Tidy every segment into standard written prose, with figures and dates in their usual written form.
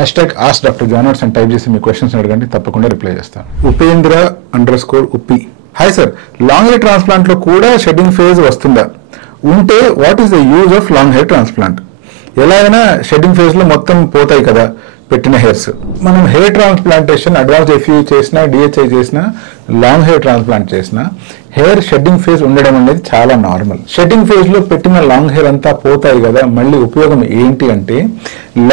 #AskDrJohnWatts అని type చేసి మీ questions అడగండి, తప్పకుండా రిప్లై చేస్తాను. ఉపేంద్ర_uppి. Hi sir, long hair transplant లో కూడా షెడ్డింగ్ ఫేజ్ వస్తుందా? ఉంటే what is the use of long hair transplant? ఎలా అయినా షెడ్డింగ్ ఫేజ్ లో మొత్తం పోతాయి కదా పెట్టిన హెయిర్స్. మనం హెయిర్ ట్రాన్స్ప్లాంటేషన్ అడ్వాన్స్ FUE చేసినా, DHI చేసినా, లాంగ్ హెయిర్ ట్రాన్స్ప్లాంట్ చేసినా హెయిర్ షెడ్డింగ్ ఫేజ్ ఉండడం అనేది చాలా నార్మల్. షెడ్డింగ్ ఫేజ్ లో పెట్టిన లాంగ్ హెయిర్ అంతా పోతాయి కదా, మళ్ళీ ఉపయోగం ఏంటి అంటే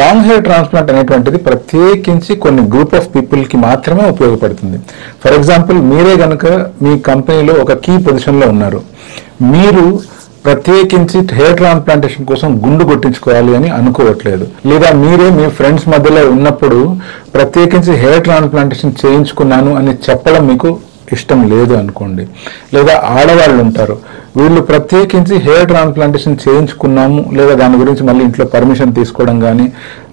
లాంగ్ హెయిర్ ట్రాన్స్ప్లాంట్ అనేటువంటిది ప్రత్యేకించి కొన్ని గ్రూప్ ఆఫ్ పీపుల్ కి మాత్రమే ఉపయోగపడుతుంది. ఫర్ ఎగ్జాంపుల్, మీరే గనక మీ కంపెనీలో ఒక కీ పొజిషన్ లో ఉన్నారు, మీరు ప్రత్యేకించి హెయిర్ ట్రాన్స్ప్లాంటేషన్ కోసం గుండు కొట్టించుకోవాలి అని అనుకోవట్లేదు, లేదా మీరే మీ ఫ్రెండ్స్ మధ్యలో ఉన్నప్పుడు ప్రత్యేకించి హెయిర్ ట్రాన్స్ప్లాంటేషన్ చేయించుకున్నాను అని చెప్పడం మీకు ఇష్టం లేదు అనుకోండి, లేదా ఆడవాళ్ళు ఉంటారు, వీళ్ళు ప్రత్యేకించి హెయిర్ ట్రాన్స్ప్లాంటేషన్ చేయించుకున్నాము లేదా దాని గురించి మళ్ళీ ఇంట్లో పర్మిషన్ తీసుకోవడం కానీ,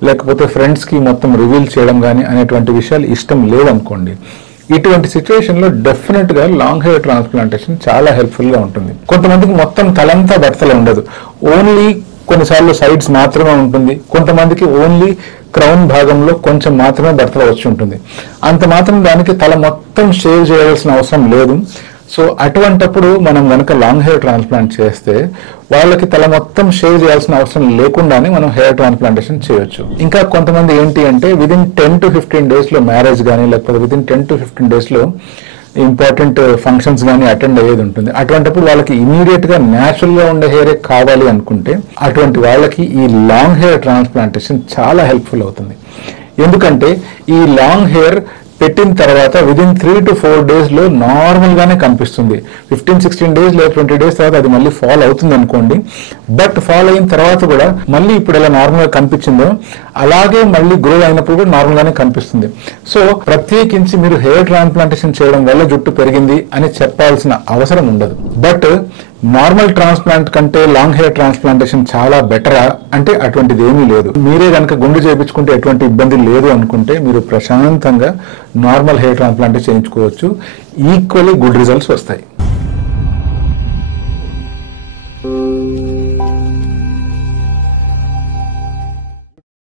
లేకపోతే ఫ్రెండ్స్కి మొత్తం రివీల్ చేయడం కానీ అనేటువంటి విషయాలు ఇష్టం లేదనుకోండి, ఇటువంటి సిచ్యువేషన్ లో డెఫినెట్ గా లాంగ్ హెయిర్ ట్రాన్స్ప్లాంటేషన్ చాలా హెల్ప్ఫుల్ గా ఉంటుంది. కొంతమందికి మొత్తం తలంతా బట్టలు ఉండదు, ఓన్లీ కొన్నిసార్లు సైడ్స్ మాత్రమే ఉంటుంది, కొంతమందికి ఓన్లీ క్రౌన్ భాగంలో కొంచెం మాత్రమే బట్టలు వచ్చి ఉంటుంది. అంత మాత్రం దానికి తల మొత్తం షేవ్ చేయాల్సిన అవసరం లేదు. సో అటువంటప్పుడు మనం కనుక లాంగ్ హెయిర్ ట్రాన్స్ప్లాంట్ చేస్తే వాళ్ళకి తల మొత్తం షేవ్ చేయాల్సిన అవసరం లేకుండానే మనం హెయిర్ ట్రాన్స్ప్లాంటేషన్ చేయొచ్చు. ఇంకా కొంతమంది ఏంటి అంటే విదిన్ 10 to 15 days లో మ్యారేజ్ కానీ, లేకపోతే విదిన్ 10 to 15 days లో ఇంపార్టెంట్ ఫంక్షన్స్ కానీ అటెండ్ అయ్యేది ఉంటుంది. అటువంటిప్పుడు వాళ్ళకి ఇమీడియట్ గా న్యాచురల్ గా ఉండే హెయిరే కావాలి అనుకుంటే అటువంటి వాళ్ళకి ఈ లాంగ్ హెయిర్ ట్రాన్స్ప్లాంటేషన్ చాలా హెల్ప్ఫుల్ అవుతుంది. ఎందుకంటే ఈ లాంగ్ హెయిర్ పెట్టిన తర్వాత విదిన్ 3 to 4 days లో నార్మల్ గానే కనిపిస్తుంది. 15-16 days లేదా 20 days తర్వాత అది మళ్ళీ ఫాల్ అవుతుంది అనుకోండి, బట్ ఫాల్ అయిన తర్వాత కూడా మళ్ళీ ఇప్పుడు ఎలా నార్మల్ గా కనిపించిందో అలాగే మళ్ళీ గ్రో అయినప్పుడు కూడా నార్మల్ గానే కనిపిస్తుంది. సో ప్రత్యేకించి మీరు హెయిర్ ట్రాన్స్ప్లాంటేషన్ చేయడం వల్ల జుట్టు పెరిగింది అని చెప్పాల్సిన అవసరం ఉండదు. బట్ నార్మల్ ట్రాన్స్ప్లాంట్ కంటే లాంగ్ హెయిర్ ట్రాన్స్ప్లాంటేషన్ చాలా బెటరా అంటే అటువంటిది ఏమీ లేదు. మీరే కనుక గుండు చేయించుకుంటే ఎటువంటి ఇబ్బంది లేదు అనుకుంటే మీరు ప్రశాంతంగా నార్మల్ హెయిర్ ట్రాన్స్ప్లాంట్ చేయించుకోవచ్చు, ఈక్వల్లీ గుడ్ రిజల్ట్స్ వస్తాయి.